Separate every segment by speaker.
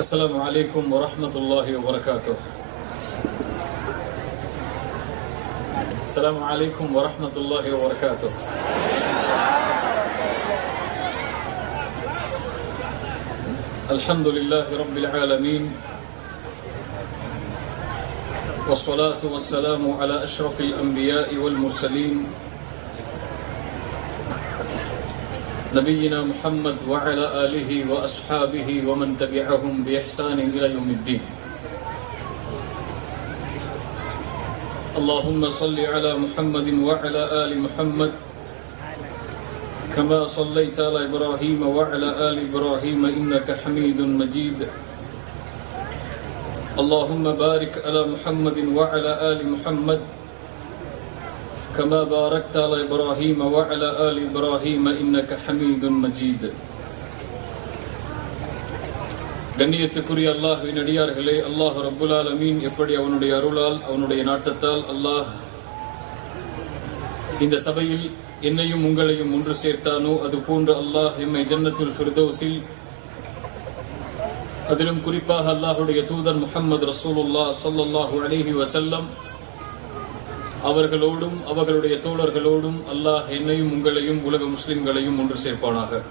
Speaker 1: السلام عليكم ورحمة الله وبركاته. السلام عليكم ورحمة الله وبركاته. الحمد لله رب العالمين. والصلاة والسلام على أشرف الأنبياء والمرسلين. نبينا محمد وعلى آله وأصحابه ومن تبعهم بإحسان إلى يوم الدين. اللهم صل على محمد وعلى آل محمد كما صليت على إبراهيم وعلى آل إبراهيم إنك حميد مجيد. اللهم بارك على محمد وعلى آل محمد كما باركت على إبراهيم وعلى آل إبراهيم إنك حميد مجيد கண்ணியத்துக்குரிய அல்லாஹ்வின் அடியார்களே அல்லாஹ் ரப்புல் ஆலமீன் எப்படி அவனுடைய அருளால் அவனுடைய நாட்டத்தால் அல்லாஹ் இந்த சபையில் என்னையும் உங்களையும் ஒன்று சேர்த்தானோ அது போன்று அல்லாஹ் எம்மை ஜன்னத்துல் ஃபிர்தௌஸில் அதிலும் குறிப்பாக அல்லாஹுடைய தூதர் முஹம்மது ரசூலுல்லாஹ் ஸல்லல்லாஹு அலைஹி வஸல்லம் அவர்களோடும் அவர்களுடைய தோழர்களோடும் அல்லாஹ் என்னையும் உங்களையும் உலக முஸ்லிம்களையும் ஒன்று சேர்ப்பானாக.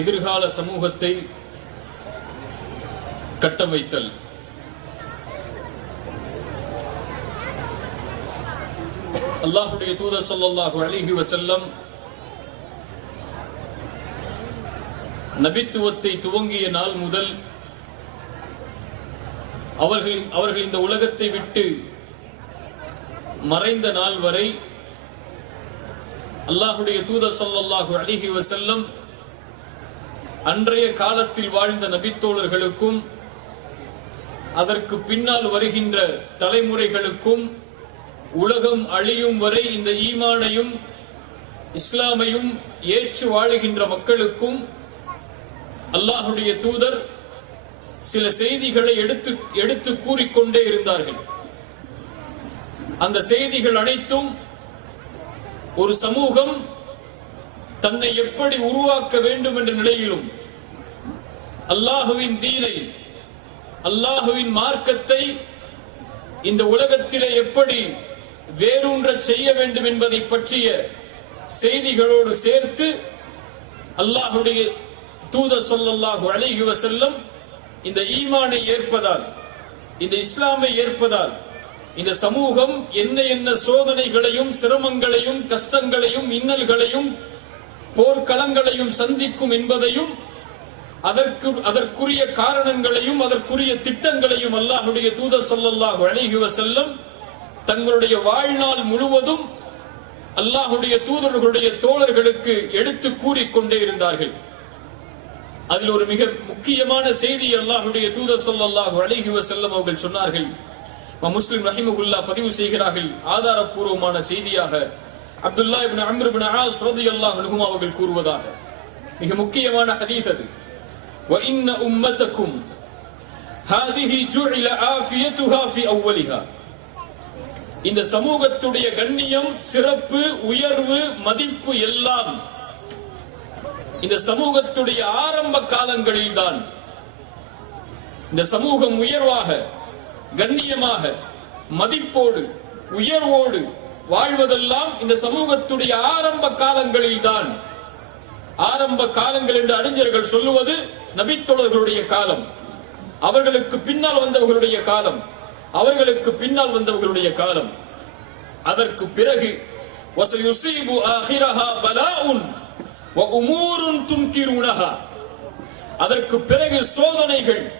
Speaker 1: எதிர்கால சமூகத்தை கட்டமைத்தல். அல்லாஹுடைய தூதர் ஸல்லல்லாஹு அலைஹி வசல்லம் நபித்துவத்தை துவங்கிய நாள் முதல் அவர்கள் அவர்கள் இந்த உலகத்தை விட்டு மறைந்த நாள் வரை அல்லாஹுடைய தூதர் சல்லாஹு அலிஹி வசல்லம் அன்றைய காலத்தில் வாழ்ந்த நபித்தோழர்களுக்கும் அதற்கு பின்னால் வருகின்ற தலைமுறைகளுக்கும் உலகம் அழியும் வரை இந்த ஈமானையும் இஸ்லாமையும் ஏற்று வாழுகின்ற மக்களுக்கும் அல்லாஹுடைய தூதர் சில செய்திகளை எடுத்து எடுத்து கூறிக்கொண்டே இருந்தார்கள். அந்த செய்திகள் அனைத்தும் ஒரு சமூகம் தன்னை எப்படி உருவாக்க வேண்டும் என்ற நிலையிலும் அல்லாஹுவின் தீனை அல்லாஹுவின் மார்க்கத்தை இந்த உலகத்திலே எப்படி வேரூன்ற செய்ய வேண்டும் என்பதை பற்றிய செய்திகளோடு சேர்த்து அல்லாஹுடைய தூதர் சொல்லல்லாஹு அலைஹி வசல்லம் இந்த ஈமானை ஏற்பதால் இந்த இஸ்லாமை ஏற்பதால் இந்த சமூகம் என்ன என்ன சோதனைகளையும் சிரமங்களையும் கஷ்டங்களையும் இன்னல்களையும் போர்க்களங்களையும் சந்திக்கும் என்பதையும் அதற்கு அதற்குரிய காரணங்களையும் அதற்குரிய திட்டங்களையும் அல்லாஹுடைய தூதர் சொல்லல்லாஹு அழகி வஸல்லம் தங்களுடைய வாழ்நாள் முழுவதும் அல்லாஹுடைய தூதர்களுடைய தோழர்களுக்கு எடுத்து கூறிக்கொண்டே இருந்தார்கள். அதில் ஒரு மிக முக்கியமான செய்தி அல்லாஹுடைய தூதர் சொல்லல்லாஹு அலைஹி வஸல்லம் அவர்கள் சொன்னார்கள் முஸ்லிம் ரஹிமகுல்லா பதிவு செய்கிறார்கள் ஆதாரப்பூர்வமான செய்தியாக Abdullah ibn Amr ibn As ரலியல்லாஹு அன்ஹும் அவர்கள் கூறுவதாக மிக முக்கியமான ஹதீஸ் அது وإن أمتكم هذه جعل آفيتها في أولها இந்த சமூகத்துடைய கண்ணியம் சிறப்பு உயர்வு மதிப்பு எல்லாம் இந்த சமூகத்துடைய ஆரம்ப காலங்களில் தான் இந்த சமூகம் உயர்வாக கண்ணியமாக மதிப்போடு உயர்வோடு வாழ்வதெல்லாம் இந்த சமூகத்துடைய ஆரம்ப காலங்களில் தான் ஆரம்ப காலங்கள் என்று அறிஞர்கள் சொல்லுவது நபித்தொழர்களுடைய காலம் அவர்களுக்கு பின்னால் வந்தவர்களுடைய காலம் அவர்களுக்கு பின்னால் வந்தவர்களுடைய காலம். அதற்கு பிறகு வசுபு அஹிரஹா பலா உன் அதற்கு பிறகு சோதனைகள்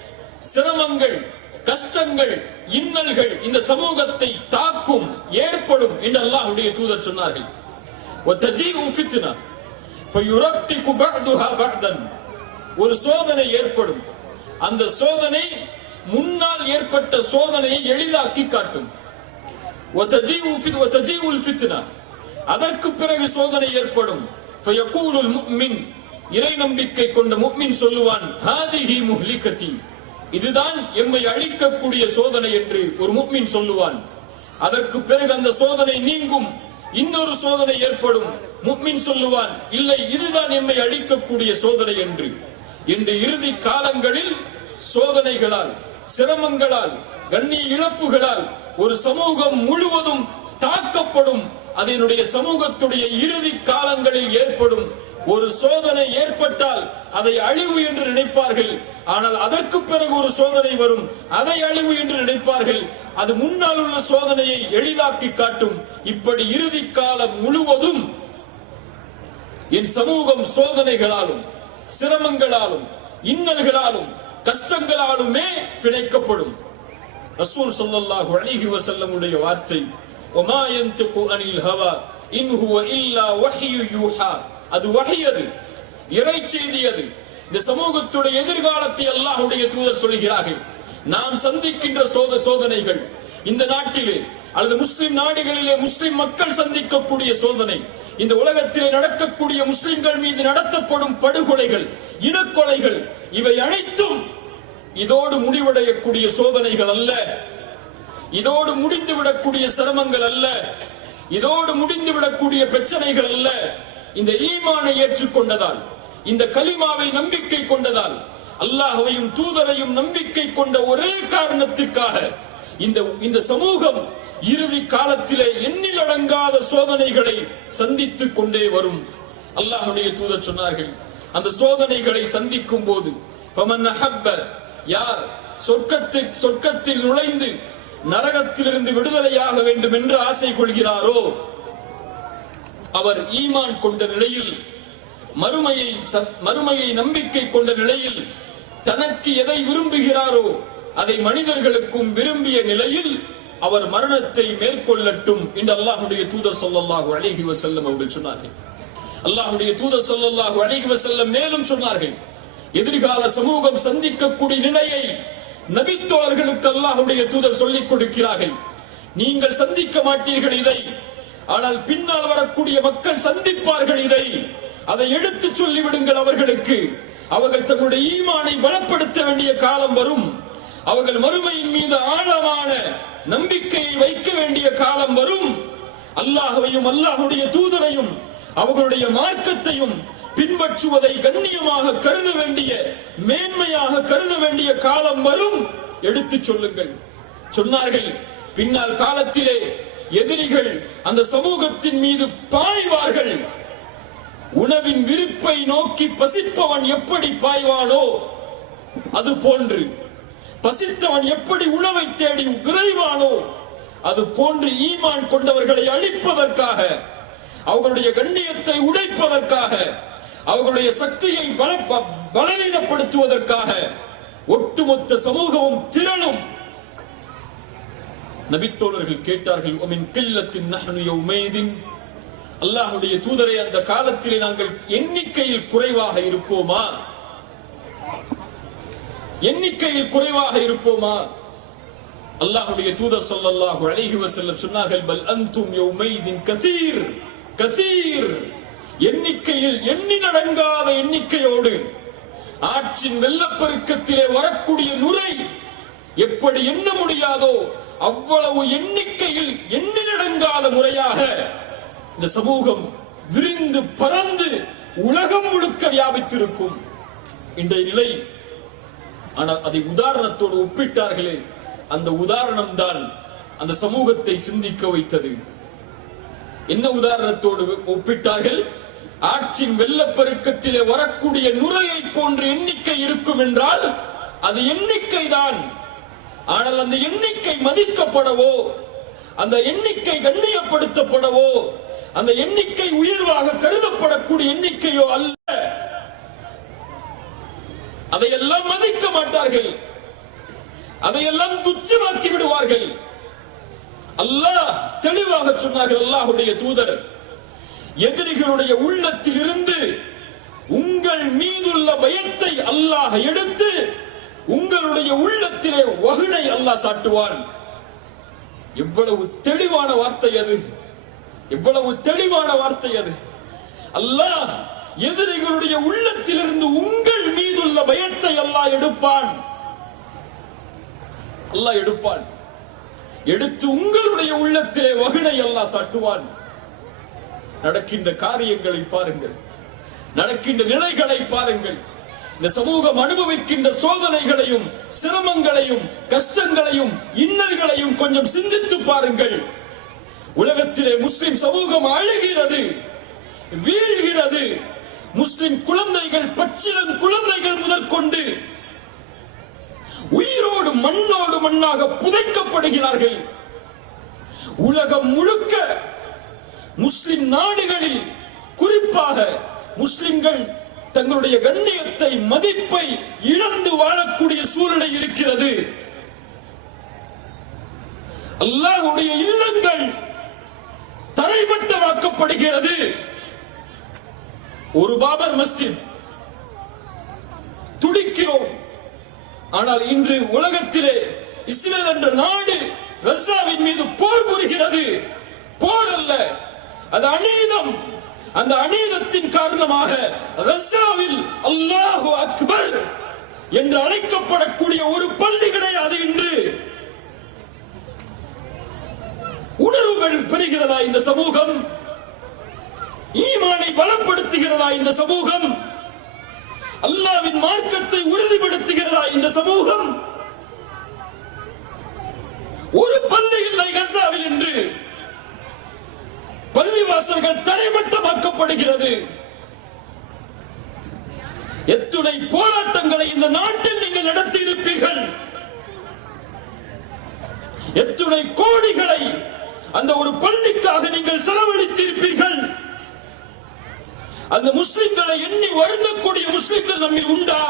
Speaker 1: சிரமங்கள் கஷ்டங்கள் இன்னல்கள் இந்த சமூகத்தை தாக்கும் ஏற்படும் என்று அல்லாஹுடைய தூதர் சொன்னார்கள். ஒரு சோதனை ஏற்படும். அந்த சோதனை முன்னால் ஏற்பட்ட சோதனையை எளிதாக்கி காட்டும். அதற்கு பிறகு சோதனை ஏற்படும். இறை நம்பிக்கை கொண்ட முக்மின் சொல்லுவான் ஹாதிஹி முஹ்லிகதி இதுதான் எம்மை அழிக்கக்கூடிய சோதனை என்று ஒரு முக்மின் சொல்லுவான். அதற்கு பிறகு அந்த சோதனை நீங்கும். இன்னொரு சோதனை ஏற்படும். முக்மின் சொல்லுவான் இல்லை இதுதான் எம்மை அழிக்கக்கூடிய சோதனை என்று. என்று இறுதி காலங்களில் சோதனைகளால் சிரமங்களால் கண்ணிய இழப்புகளால் ஒரு சமூகம் முழுவதும் தாக்கப்படும் அதனுடைய சமூகத்துடைய இறுதி காலங்களில் ஏற்படும் ஒரு சோதனை ஏற்பட்டால் அதை அழிவு என்று நினைப்பார்கள். ஆனால் அதற்கு பிறகு ஒரு சோதனை வரும். அதை அழிவு என்று நினைப்பார்கள். அது முன்னால் உள்ள சோதனையை எளிதாக்கி காட்டும். இப்படி இறுதி காலம் முழுவதும் என் சமூகம் சோதனைகளாலும் சிரமங்களாலும் இன்னல்களாலும் கஷ்டங்களாலுமே பிணைக்கப்படும். ரசூல் ஸல்லல்லாஹு அலைஹி வசல்லமுடைய உடைய வார்த்தை ஒமா யன்துகு அனில் ஹவா இன் ஹுவ இல்லா வஹ்யு யூஹா அது வஹி அது இறை செய்தி அது இந்த சமூகத்துடைய எதிர்காலத்தை அல்லாஹ்வுடைய தூதர் சொல்கிறார்கள். நாம் சந்திக்கின்ற சோத சோதனைகள். இந்த நாட்டிலே அல்லது முஸ்லிம் நாடுகளிலே முஸ்லிம் மக்கள் சந்திக்கக்கூடிய சோதனை. இந்த உலகத்திலே நடக்கக்கூடிய முஸ்லிம்கள் மீது நடத்தப்படும் படுகொலைகள் இனக்கொலைகள் இவை அனைத்தும் இதோடு முடிவடையக்கூடிய சோதனைகள் அல்ல. இதோடு முடிந்து விடக்கூடிய சிரமங்கள் அல்ல. இதோடு முடிந்து விடக்கூடிய பிரச்சனைகள் அல்ல. இந்த ஈமானை ஏற்றுக்கொண்டதால் இந்த கலிமாவை நம்பிக்கை கொண்டதால் அல்லாஹையும் தூதரையும் நம்பிக்கை கொண்ட ஒரே காரணத்திற்காக இந்த இந்த சமூகம் இறுதி காலத்திலே எண்ணில் அடங்காத சோதனைகளை சந்தித்துக் கொண்டே வரும். அல்லாஹுடைய தூதர் சொன்னார்கள் அந்த சோதனைகளை சந்திக்கும் போது யார் சொர்க்கத்தில் சொர்க்கத்தில் நுழைந்து நரகத்திலிருந்து விடுதலையாக வேண்டும் என்று ஆசை கொள்கிறாரோ? அவர் ஈமான் கொண்ட நிலையில் மறுமையை மறுமையை நம்பிக்கை கொண்ட நிலையில் தனக்கு எதை விரும்புகிறாரோ அதை மனிதர்களுக்கும் விரும்பிய நிலையில் அவர் மரணத்தை மேற்கொள்ளட்டும் என்று அல்லாஹுடைய தூதர் சொல்லல்லாஹு அழகி வசல்லம் அவர்கள் சொன்னார்கள். அல்லாஹுடைய தூதர் சொல்லல்லாஹு அழகி வசல்லம் மேலும் சொன்னார்கள் எதிர்கால சமூகம் சந்திக்கக்கூடிய நிலையை நபித்தோழர்களுக்கு அல்லாஹுடைய தூதர் சொல்லிக் கொடுக்கிறார்கள். நீங்கள் சந்திக்க மாட்டீர்கள் இதை. ஆனால் பின்னால் வரக்கூடிய மக்கள் சந்திப்பார்கள் இதை. அதை எடுத்துச் சொல்லிவிடுங்கள் அவர்களுக்கு. அவர்கள் தங்களுடைய ஈமானை பலப்படுத்த வேண்டிய காலம் வரும். அவர்கள் மறுமையின் மீது ஆழமான நம்பிக்கையை வைக்க வேண்டிய காலம் வரும். அல்லாஹையும் அல்லாஹுடைய தூதரையும் அவர்களுடைய மார்க்கத்தையும் பின்பற்றுவதை கண்ணியமாக கருத வேண்டிய மேன்மையாக கருத வேண்டிய காலம் வரும். எடுத்துச் சொல்லுங்கள். சொன்னார்கள் பின்னால் காலத்திலே எதிரிகள் அந்த சமூகத்தின் மீது பாய்வார்கள். உணவின் விருப்பை நோக்கி பசிப்பவன் எப்படி பாய்வானோ அது போன்று. பசித்தவன் எப்படி உணவை தேடி விரைவானோ அது போன்று ஈமான் கொண்டவர்களை அழிப்பதற்காக அவர்களுடைய கண்ணியத்தை உடைப்பதற்காக அவர்களுடைய சக்தியை பல- ப- பலவீனப்படுத்துவதற்காக ஒட்டுமொத்த சமூகமும் திரளும். நபித்தோழர்கள் கேட்டார்கள் உமின் கில்லத்தின் நகனுய உமேதின் அல்லாஹுடைய தூதரை அந்த காலத்திலே நாங்கள் எண்ணிக்கையில் குறைவாக இருப்போமா? எண்ணிக்கையில் குறைவாக இருப்போமா? அல்லாஹுடைய தூதர் சொல்லல்லாஹு அலைஹி வஸல்லம் சொன்னார்கள் பல் அந்தும் யௌமைதின் கசீர் கசீர். எண்ணிக்கையில் எண்ணி நடங்காத எண்ணிக்கையோடு ஆற்றின் வெள்ளப்பெருக்கத்திலே வரக்கூடிய நுரை எப்படி எண்ண முடியாதோ அவ்வளவு எண்ணிக்கையில் எண்ணி நடங்காத முறையாக இந்த சமூகம் விரிந்து பறந்து உலகம் முழுக்க வியாபித்திருக்கும். இன்றைய நிலை ஆனால் அதை உதாரணத்தோடு ஒப்பிட்டார்களே அந்த உதாரணம் தான் அந்த சமூகத்தை சிந்திக்க வைத்தது. என்ன உதாரணத்தோடு ஒப்பிட்டார்கள்? ஆற்றின் வெள்ளப்பெருக்கத்திலே வரக்கூடிய நுரையை போன்ற எண்ணிக்கை இருக்கும் என்றால் அது எண்ணிக்கை தான் ஆனால் அந்த எண்ணிக்கை மதிக்கப்படவோ அந்த எண்ணிக்கை கண்ணியப்படுத்தப்படவோ அந்த எண்ணிக்கை உயர்வாக கருதப்படக்கூடிய எண்ணிக்கையோ அல்ல. அதையெல்லாம் மதிக்க மாட்டார்கள். அதையெல்லாம் துச்சமாக்கி விடுவார்கள். அல்லாஹ் தெளிவாக சொன்னார்கள் அல்லாஹுடைய தூதர். எதிரிகளுடைய உள்ளத்தில் இருந்து உங்கள் மீதுள்ள பயத்தை அல்லாஹ் எடுத்து உங்களுடைய உள்ளத்திலே வகுனை அல்லாஹ் சாட்டுவான். எவ்வளவு தெளிவான வார்த்தை அது. எவ்வளவு தெளிவான வார்த்தை அது. அல்லாஹ் எதிரிகளுடைய உள்ளத்திலிருந்து உங்கள் மீதுள்ள பயத்தை அல்லாஹ் எடுப்பான். அல்லாஹ் எடுப்பான். எடுத்து உங்களுடைய உள்ளத்திலே வகுனை அல்லாஹ் சாட்டுவான். நடக்கின்ற காரியங்களை பாருங்கள். நடக்கின்ற நிலைகளை பாருங்கள். இந்த சமூகம் அனுபவிக்கின்ற சோதனைகளையும் சிரமங்களையும் கஷ்டங்களையும் இன்னல்களையும் கொஞ்சம் சிந்தித்து பாருங்கள். உலகத்திலே முஸ்லிம் சமூகம் அழுகிறது வீழ்கிறது. முஸ்லிம் குழந்தைகள் பச்சிலம் குழந்தைகள் முதற்கொண்டு உயிரோடு மண்ணோடு மண்ணாக புதைக்கப்படுகிறார்கள். உலகம் முழுக்க முஸ்லிம் நாடுகளில் குறிப்பாக முஸ்லிம்கள் தங்களுடைய கண்ணியத்தை மதிப்பை இழந்து வாழக்கூடிய சூழ்நிலை இருக்கிறது. அல்லாஹுடைய இல்லங்கள் தரைமட்டமாக்கப்படுகிறது ஒரு பாபர் மஸ்ஜித் துடிக்கிறோம். ஆனால் இன்று உலகத்திலே இஸ்ரேல் என்ற நாடு ரஷ்யாவின் மீது போர் புரிகிறது. போர் அல்ல. அது அநீதம். அந்த அநீதத்தின் காரணமாக ரஷ்யாவில் அல்லாஹு அக்பர் என்று அழைக்கப்படக்கூடிய ஒரு பள்ளி கிடையாது இன்று. உணர்வுகள் பெறுகிறதா இந்த சமூகம்? ஈமானை பலப்படுத்துகிறதா இந்த சமூகம்? அல்லாவின் மார்க்கத்தை உறுதிப்படுத்துகிறதா இந்த சமூகம்? ஒரு பள்ளி இல்லை கசாவில் என்று பள்ளிவாசல்கள் தரைமட்டமாக்கப்படுகிறது எத்துணை போராட்டங்களை இந்த நாட்டில் நீங்கள் நடத்தி இருப்பீர்கள் எத்துணை கோடிகளை அந்த ஒரு பள்ளிக்காக நீங்கள் செலவழித்திருப்பீர்கள். அந்த முஸ்லிம்களை எண்ணி வருந்தக்கூடிய முஸ்லிம்கள் நம்மில் உண்டா?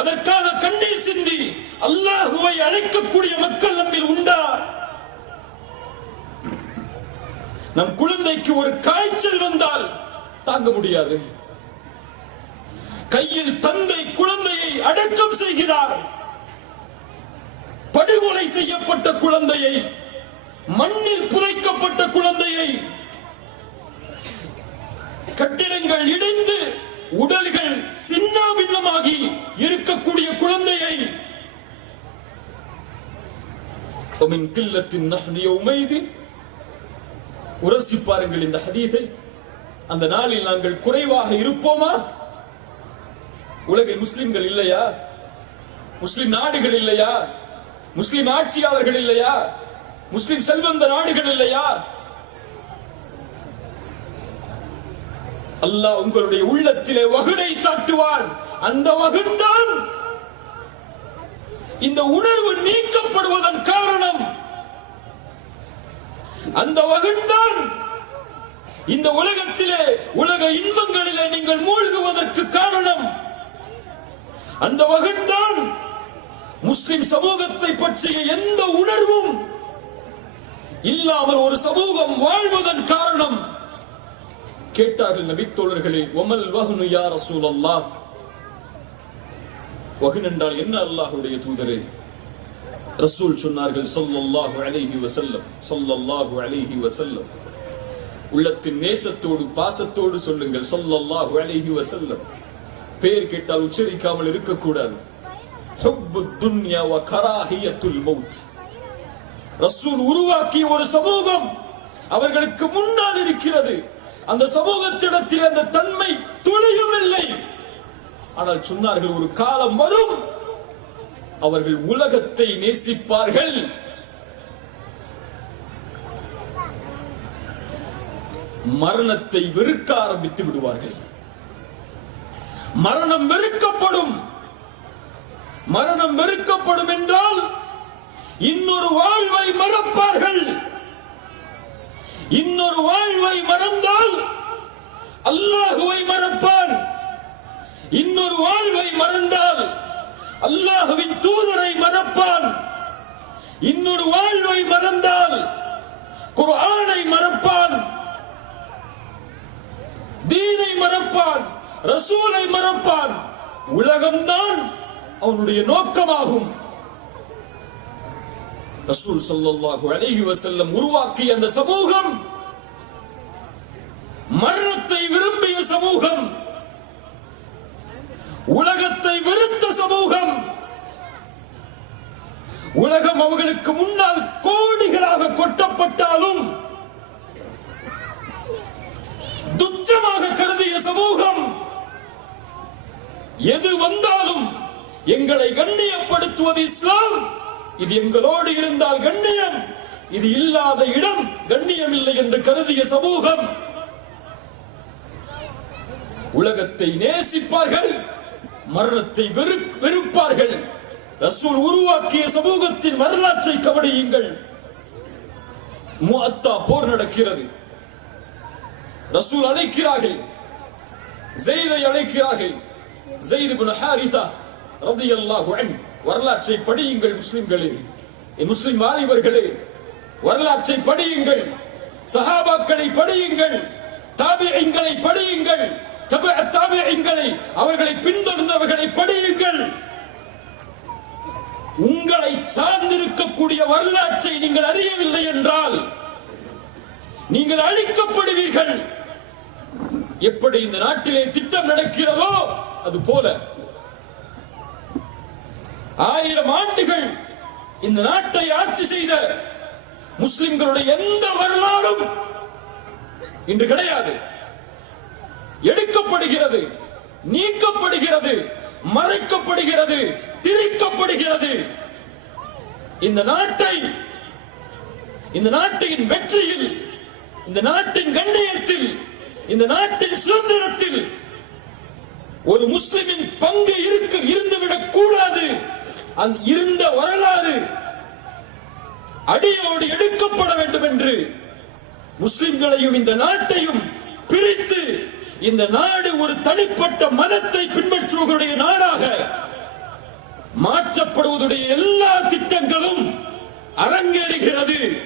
Speaker 1: அதற்காக கண்ணீர் சிந்தி அல்லாஹுவை அழைக்கக்கூடிய மக்கள் நம்மில் உண்டா? நம் குழந்தைக்கு ஒரு காய்ச்சல் வந்தால் தாங்க முடியாது கையில் தந்தை குழந்தையை அடக்கம் செய்கிறார் படுகொலை செய்யப்பட்ட குழந்தையை மண்ணில் புதைக்கப்பட்ட குழந்தையை கட்டிடங்கள் இடிந்து உடல்கள் சின்னாபின்னமாகி இருக்கக்கூடிய குழந்தையை ومن قلة نحن يومئذ உரசி பாருங்கள் இந்த ஹதீஸை. அந்த நாளில் நாங்கள் குறைவாக இருப்போமா? உலகில் முஸ்லிம்கள் இல்லையா? முஸ்லிம் நாடுகள் இல்லையா? முஸ்லிம் ஆட்சியாளர்கள் இல்லையா? முஸ்லிம் செல்வந்த நாடுகள் இல்லையா? அல்லாஹ் உங்களுடைய உள்ளத்திலே வகுடை சாட்டுவான். அந்த வகுந்தான் இந்த உணர்வு நீக்கப்படுவதன் காரணம். அந்த வகைதான் இந்த உலகத்திலே உலக இன்பங்களிலே நீங்கள் மூழ்குவதற்கு காரணம். அந்த வகைதான் முஸ்லிம் சமூகத்தை பற்றிய எந்த உணர்வும் இல்லாமல் ஒரு சமூகம் வாழ்வதன் காரணம். கேட்டார்கள் நபித்தோழர்களே ஒமல் வகுனு யார் அசூல் அல்லாஹ் வகுன் என்றால் என்ன அல்லாஹுடைய தூதரே? ரசூல் சொன்னார்கள் சொல்லல்லாஹு அலைஹி வசல்லம் சொல்லல்லாஹு அலைஹி வசல்லம் உள்ளத்தின் நேசத்தோடு பாசத்தோடு சொல்லுங்கள் சொல்லல்லாஹு அலைஹி வசல்லம் பேர் கேட்டால் உச்சரிக்காமல் இருக்கக்கூடாது. ஹுப்பு துன்யா வ கராஹியத்துல் மௌத். ரசூல் உருவாக்கிய ஒரு சமூகம் அவர்களுக்கு முன்னால் இருக்கிறது. அந்த சமூகத்திடத்தில் அந்த தன்மை துளியும் இல்லை. ஆனால் சொன்னார்கள் ஒரு காலம் வரும் அவர்கள் உலகத்தை நேசிப்பார்கள். மரணத்தை வெறுக்க ஆரம்பித்து விடுவார்கள். மரணம் வெறுக்கப்படும். மரணம் வெறுக்கப்படும் என்றால் இன்னொரு வாழ்வை மறப்பார்கள். இன்னொரு வாழ்வை மறந்தால் அல்லாஹுவை மறப்பான் இன்னொரு வாழ்வை மறந்தால் அல்லாஹுவின் தூதரை மறப்பான். இன்னொரு வாழ்வை மறந்தால் குர்ஆனை மறப்பான். தீனை மறப்பான். ரசூலை மறப்பான். உலகம்தான் அவனுடைய நோக்கமாகும். ரசூல் சல்லாஹு அலைஹி வசல்லம் உருவாக்கிய அந்த சமூகம் மரணத்தை விரும்பிய சமூகம். கண்களுக்கு முன்னால் கோடிகளாக கொட்டப்பட்டாலும் துச்சமாக கருதிய சமூகம் எது வந்தாலும் எங்களை கண்ணியப்படுத்துவது இஸ்லாம். இது எங்களோடு இருந்தால் கண்ணியம். இது இல்லாத இடம் கண்ணியம் இல்லை என்று கருதிய சமூகம். உலகத்தை நேசிப்பார்கள் மரணத்தை வெறுப்பார்கள். ரசூல் உருவாக்கிய சமூகத்தின் வரலாற்றை கவனியுங்கள். முஅத்தா போர் நடக்கிறது. ரசூல் அழைக்கிறார்கள். ஜெய்தை அழைக்கிறார்கள். ஜெயித் இப்னு ஹாரிதா ரலியல்லாஹு அன்ஹு. வரலாற்றை படியுங்கள் முஸ்லிம்களே. முஸ்லிம் வாலிபர்களே வரலாற்றை படியுங்கள். சஹாபாக்களை படியுங்கள். தாபியங்களை படியுங்கள். தப தாபியங்களை அவர்களை பின்தொடர்ந்தவர்களை படியுங்கள். உங்களை சார்ந்திருக்கக்கூடிய வரலாற்றை நீங்கள் அறியவில்லை என்றால் நீங்கள் அழிக்கப்படுவீர்கள். எப்படி இந்த நாட்டிலே திட்டம் நடக்கிறதோ அது போல. ஆயிரம் ஆண்டுகள் இந்த நாட்டை ஆட்சி செய்த முஸ்லிம்களுடைய எந்த வரலாறும் இன்று கிடையாது. எடுக்கப்படுகிறது நீக்கப்படுகிறது மறைக்கப்படுகிறது. திரிக்கப்படுகிறது. இந்த நாட்டை இந்த நாட்டின் வெற்றியில் இந்த நாட்டின் கண்ணியத்தில் இந்த நாட்டின் சுதந்திரத்தில் ஒரு முஸ்லிமின் பங்கு இருக்க இருந்துவிடக் கூடாது. அந்த இருந்த வரலாறு அடியோடு எடுக்கப்பட வேண்டும் என்று முஸ்லிம்களையும் இந்த நாட்டையும் பிரித்து இந்த நாடு ஒரு தனிப்பட்ட மதத்தை பின்பற்றுவர்களுடைய நாடாக மாற்றப்படுவதுடைய எல்லா திட்டங்களும் அரங்கேறுகிறது.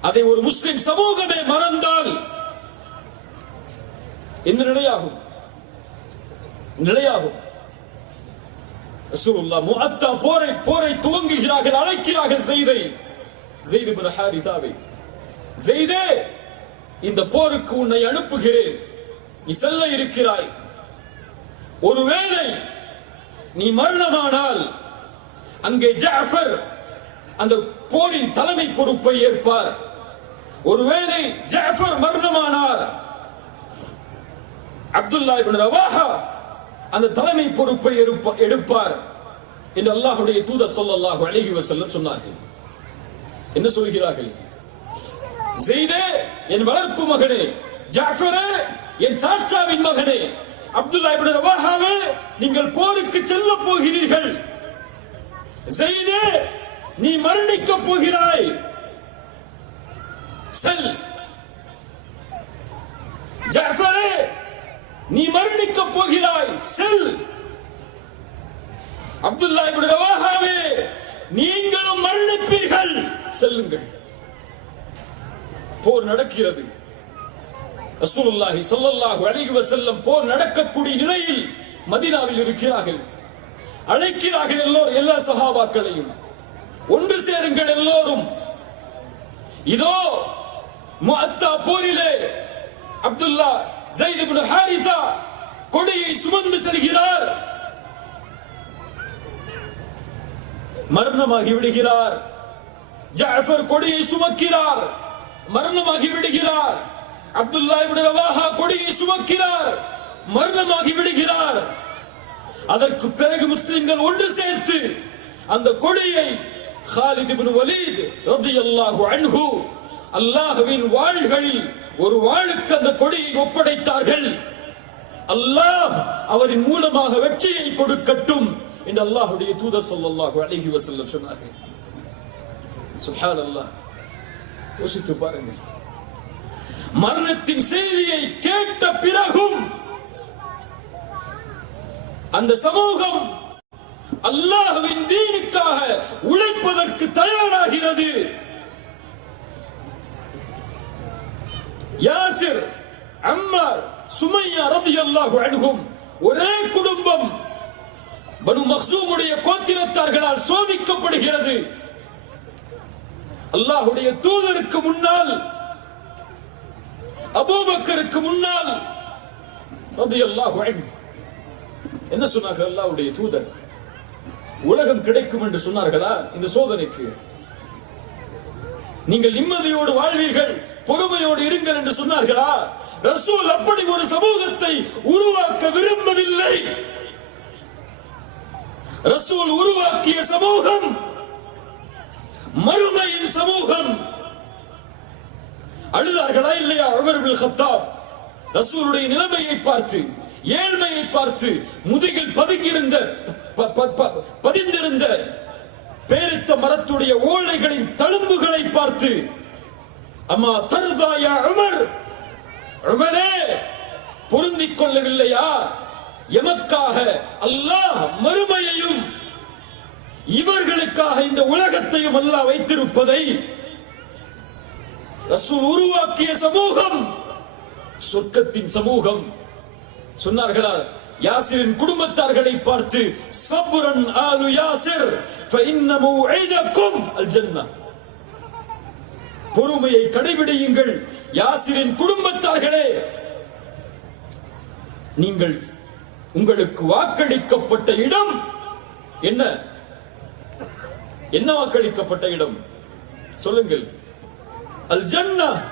Speaker 1: அதை ஒரு முஸ்லிம் சமூகமே மறந்தால் என்ன நிலையாகும்? நிலையாகும். ரசூலுல்லாஹ் போரை போரை துவங்குகிறார்கள் அழைக்கிறார்கள் செய்தை. செய்து இப்னு செய்தே இந்த போருக்கு உன்னை அனுப்புகிறேன். நீ செல்ல இருக்கிறாய். ஒருவேளை நீ மரணமானால் அங்கே ஜாஃபர் அந்த போரின் தலைமை பொறுப்பை ஏற்பார். ஒருவேளை ஜாஃபர் மரணமானார். அப்துல்லா ரவாஹா அந்த தலைமை பொறுப்பை எடுப்பார் என்று அல்லாஹுடைய தூதர் ஸல்லல்லாஹு அழகி வஸல்லம் சொன்னார்கள். என்ன சொல்கிறார்கள்? செய்தே என் வளர்ப்பு மகனே ஜாஃபரே என் சாட்சாவின் மகனே அப்துல்லா இப்னு ரவாஹாவே நீங்கள் போருக்கு செல்ல போகிறீர்கள். செய்து நீ மரணிக்க போகிறாய். செல். ஜாஃபரே நீ மரணிக்க போகிறாய். செல். அப்துல்லா இப்னு ரவாஹாவே நீங்களும் மரணிப்பீர்கள். செல்லுங்கள். போர் நடக்கிறது. ரசூலுல்லாஹி ஸல்லல்லாஹு அலைஹி வஸல்லம் போர் நடக்கக்கூடிய நிலையில் மதினாவில் இருக்கிறார்கள். அழைக்கிறார்கள் எல்லோரும் எல்லா சஹாபாக்களையும். ஒன்று சேருங்கள் எல்லோரும். இதோ முஅத்தா போரிலே அப்துல்லா ஜெயித் இப்னு ஹாரிசா கொடியை சுமந்து செல்கிறார். மரணமாகி விடுகிறார். ஜாஃபர் கொடியை சுமக்கிறார். மரணமாகி விடுகிறார். அப்துல்லா இப்னு ரவாஹா கொடியை சுமக்கிறார் மரணமாகி விடுகிறார். அதற்கு பிறகு முஸ்லிம்கள் ஒன்று சேர்த்து அந்த கொடியை ஹாலித் இப்னு வலீத் ரலியல்லாஹு அன்ஹு அல்லாஹ்வின் வாள்களில் ஒரு வாளுக்கு அந்த கொடியை ஒப்படைத்தார்கள். அல்லாஹ் அவரின் மூலமாக வெற்றியை கொடுக்கட்டும் என்று அல்லாஹுடைய தூதர் ஸல்லல்லாஹு அழகி வசல்லம் சொன்னார்கள். அல்லாஹ் யோசித்து பாருங்கள். மரணத்தின் செய்தியை கேட்ட பிறகும் அந்த சமூகம் அல்லாஹுவின் தீனுக்காக உழைப்பதற்கு தயாராகிறது யாசிர் அம்மார் சுமையா ரலியல்லாஹு அணுகும் ஒரே குடும்பம் பனு மக்சூமுடைய கோத்திரத்தார்களால் சோதிக்கப்படுகிறது. அல்லாஹுடைய தூதருக்கு முன்னால் அபூபக்கருக்கு முன்னால் அது அன்ஹு. என்ன சொன்னார்கள் அல்லாவுடைய தூதர்? உலகம் கிடைக்கும் என்று சொன்னார்களா? இந்த சோதனைக்கு. நீங்கள் நிம்மதியோடு வாழ்வீர்கள் பொறுமையோடு இருங்கள் என்று சொன்னார்களா? ரசூல் அப்படி ஒரு சமூகத்தை சமூகத்தை உருவாக்க விரும்பவில்லை. ரசூல் உருவாக்கிய சமூகம் மறுமையின் சமூகம். அழுதார்களா இல்லையா உமர் ஹத்தாப் ரசூருடைய நிலைமையை பார்த்து ஏழ்மையை பார்த்து முதுகில் பதுங்கியிருந்த ப- ப- ப- பதிந்திருந்த பேரித்த மரத்துடைய ஓலைகளின் தழும்புகளை பார்த்து அம்மா தருதாயா உமர்? உமரே பொருந்திக் கொள்ளவில்லையா? எமக்காக அல்லாஹ் மறுமையையும் இவர்களுக்காக இந்த உலகத்தையும் அல்லாஹ் வைத்திருப்பதை ரசூல் உருவாக்கிய சமூகம் சொர்க்கத்தின் சமூகம். சொன்னார்களா யாசிரின் குடும்பத்தார்களை பார்த்து சபுரன் ஆலு யாசிர் அல் ஜன்னா பொறுமையை கடைபிடியுங்கள் யாசிரின் குடும்பத்தார்களே. நீங்கள் உங்களுக்கு வாக்களிக்கப்பட்ட இடம் என்ன? என்ன வாக்களிக்கப்பட்ட இடம்? சொல்லுங்கள். அல் ஜன்னா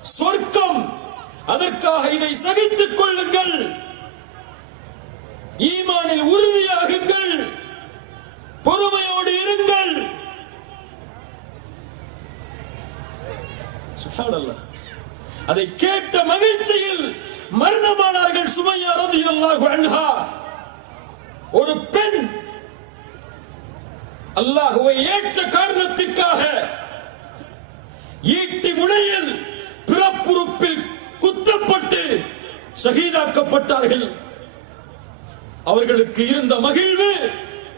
Speaker 1: சொர்க்கம். அதற்காக இதை சகித்துக் கொள்ளுங்கள். ஈமானில் உறுதியாகுங்கள். பொறுமையோடு இருங்கள். அதை கேட்ட மகிழ்ச்சியில் மரணமானார்கள் சுமையா ரலியல்லாஹு அன்ஹா. ஒரு பெண் அல்லாஹுவை ஏற்ற காரணத்திற்காக ஈட்டி முனையில் பிறப்புறுப்பில் குத்தப்பட்டு சகிதாக்கப்பட்டார்கள் அவர்களுக்கு இருந்த மகிழ்வு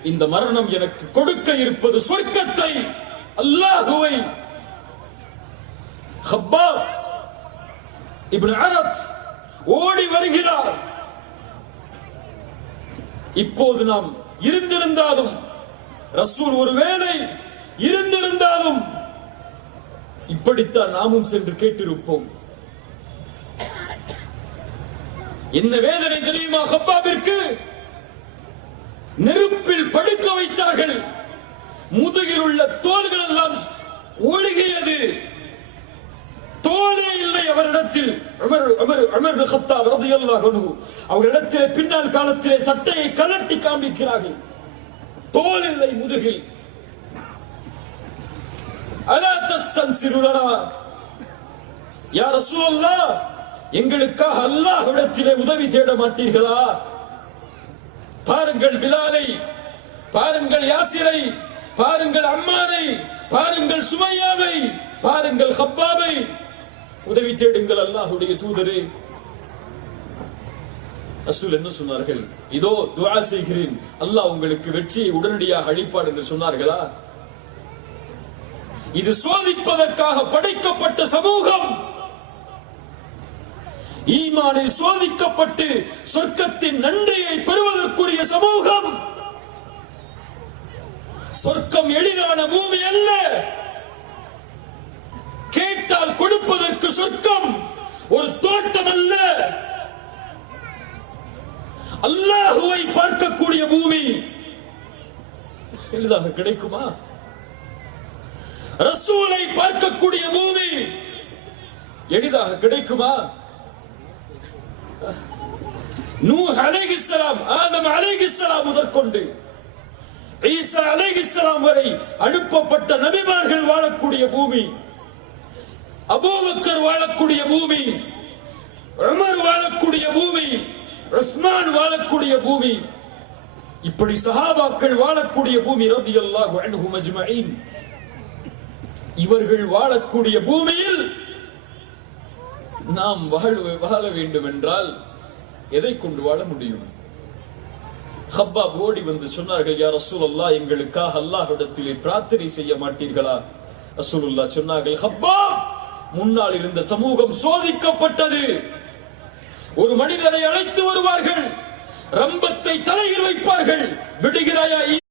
Speaker 1: இந்த மரணம் எனக்கு கொடுக்க இருப்பது சொர்க்கத்தை அல்லாஹுவை. ஹப்பாப் இப்னு அரத் ஓடி வருகிறார். இப்போது நாம் இருந்திருந்தாலும் ரசூல் ஒருவேளை இருந்திருந்தாலும் இப்படித்தான் நாமும் சென்று கேட்டிருப்போம். என்ன வேதனை தெரியுமா ஹப்பாவிற்கு? நெருப்பில் படுக்க வைத்தார்கள். முதுகில் உள்ள தோள்கள் எல்லாம் ஒழுகியது. தோலே இல்லை அவரிடத்தில். உமர் அவரிடத்திலே பின்னால் காலத்திலே சட்டையை கலட்டி காண்பிக்கிறார்கள். தோல் இல்லை முதுகில். அலா தஸ்தன்சிரு லனா. யா ரசூலல்லாஹ் எங்களுக்காக அல்லாஹ்விடத்திலே உதவி தேட மாட்டீர்களா? பாருங்கள் பிலாலை பாருங்கள் யாசிரை பாருங்கள் அம்மானை பாருங்கள் சுமையாவை பாருங்கள் ஹப்பாவை உதவி தேடுங்கள் அல்லாஹுடைய தூதரே. ரசூல் என்ன சொன்னார்கள்? இதோ துவா செய்கிறேன். அல்லாஹ் உங்களுக்கு வெற்றியை உடனடியாக அழிப்பார் என்று சொன்னார்களா? இது சோதிப்பதற்காக படைக்கப்பட்ட சமூகம். ஈமானில் சோதிக்கப்பட்டு சொர்க்கத்தின் நன்றியை பெறுவதற்குரிய சமூகம். சொர்க்கம் எளிதான பூமி அல்ல. கேட்டால் கொடுப்பதற்கு சொர்க்கம் ஒரு தோட்டம் அல்ல. அல்லாஹுவை பார்க்கக்கூடிய பூமி. எளிதாக கிடைக்குமா? ரசூலை பார்க்கக்கூடிய பூமி எளிதாக கிடைக்குமா? நூ அலைகிஸ்லாம் ஆதம் அலைகிஸ்லாம் முதற்கொண்டு ஈசா அலைகிஸ்லாம் வரை அனுப்பப்பட்ட நபிமார்கள் வாழக்கூடிய பூமி அபூபக்கர் வாழக்கூடிய பூமி உமர் வாழக்கூடிய பூமி உஸ்மான் வாழக்கூடிய பூமி இப்படி சஹாபாக்கள் வாழக்கூடிய பூமி ரலியல்லாஹு அன்ஹும் அஜ்மஈன் இவர்கள் வாழக்கூடிய பூமியில் நாம் வாழ வேண்டும் என்றால் எதை கொண்டு வாழ முடியும்? ஹப்பாப் ஓடி வந்து சொன்னார்கள் யா ரசூலல்லாஹ் எங்களுக்காக அல்லாஹிடத்திலே பிரார்த்தனை செய்ய மாட்டீர்களா? ரசூலுல்லாஹ் சொன்னார்கள் ஹப்பாப் முன்னால் இருந்த சமூகம் சோதிக்கப்பட்டது. ஒரு மனிதரை அழைத்து வருவார்கள் ரம்பத்தை தலையில் வைப்பார்கள் விடுகிறாயா